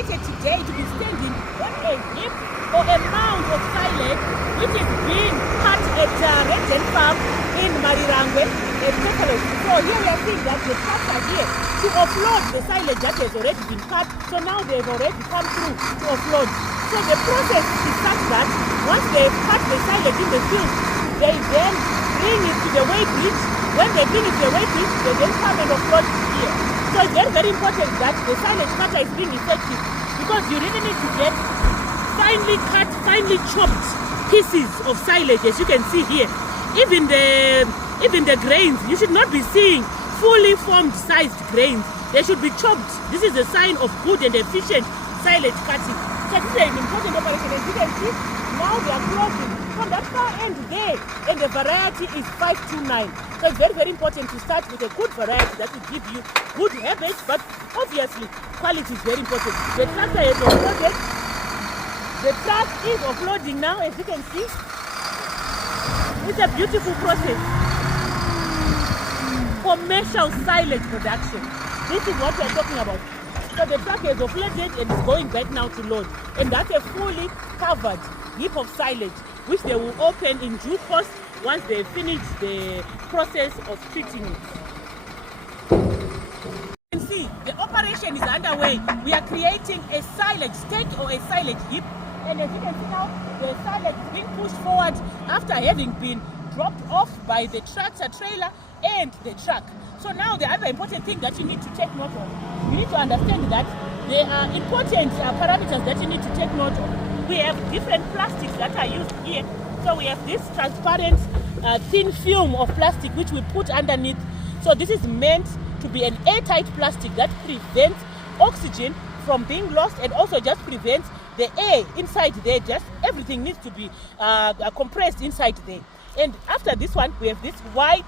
delighted today to be standing on a heap or a mound of silage which is being cut at Red Farm in Marirangwe at Buffalo. So here we are seeing that the trucks are here to offload the silage that has already been cut. So now they've already come through to offload. So the process is such that once they've cut the silage in the field, they then bring it to the weigh bridge. When they bring it to the weigh bridge, they then come and offload it here. So it's very, very important that the silage cutter is being effective, because you really need to get finely cut, finely chopped pieces of silage, as you can see here. Even the grains, you should not be seeing fully formed sized grains. They should be chopped. This is a sign of good and efficient silage cutting. So this is an important operation. As you can see, now they are closing from that far end there, and the variety is 529. So it's very, very important to start with a good variety that will give you good harvest, but obviously quality is very important. The tractor is offloaded. The truck is offloading now, as you can see. It's a beautiful process. Commercial silage production. This is what we are talking about. So the truck is offloaded and is going back now to load. And that's a fully covered heap of silage, which they will open in due course once they finish the process of treating it. You can see the operation is underway. We are creating a silage stack or a silage heap. And as you can see now, the silage is being pushed forward after having been dropped off by the tractor trailer and the truck. So now the other important thing that you need to take note of, you need to understand that there are important parameters that you need to take note of. We have different plastics that are used here. So we have this transparent thin film of plastic which we put underneath. So this is meant to be an airtight plastic that prevents oxygen from being lost, and also just prevents the air inside there. Just everything needs to be compressed inside there. And after this one, we have this white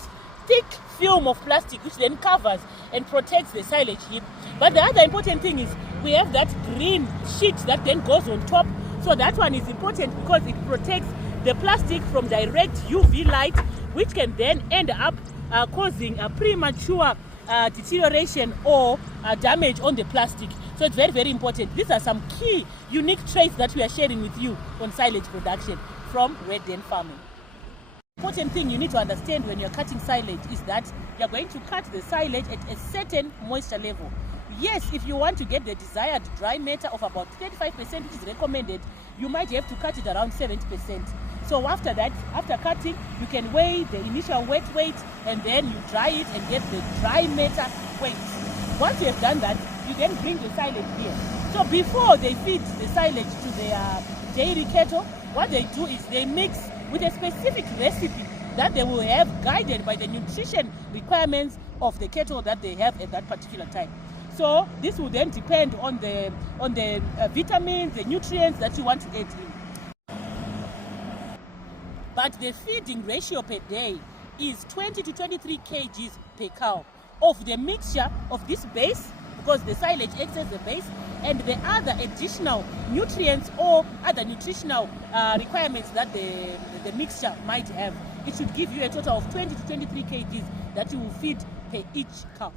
thick film of plastic which then covers and protects the silage heap. But the other important thing is we have that green sheet that then goes on top. So that one is important because it protects the plastic from direct UV light, which can then end up causing a premature deterioration or damage on the plastic. So it's very, very important. These are some key unique traits that we are sharing with you on silage production from Red Farming. Important thing you need to understand when you're cutting silage is that you're going to cut the silage at a certain moisture level. Yes, if you want to get the desired dry matter of about 35%, which is recommended, you might have to cut it around 70%. So after that, after cutting, you can weigh the initial wet weight and then you dry it and get the dry matter weight. Once you have done that, you then bring the silage here. So before they feed the silage to their dairy cattle, what they do is they mix with a specific recipe that they will have guided by the nutrition requirements of the cattle that they have at that particular time. So this will then depend on the vitamins, the nutrients that you want to add in. But the feeding ratio per day is 20 to 23 kgs per cow of the mixture of this base, because the silage acts as the base, and the other additional nutrients or other nutritional requirements that the mixture might have. It should give you a total of 20 to 23 kgs that you will feed per each cow.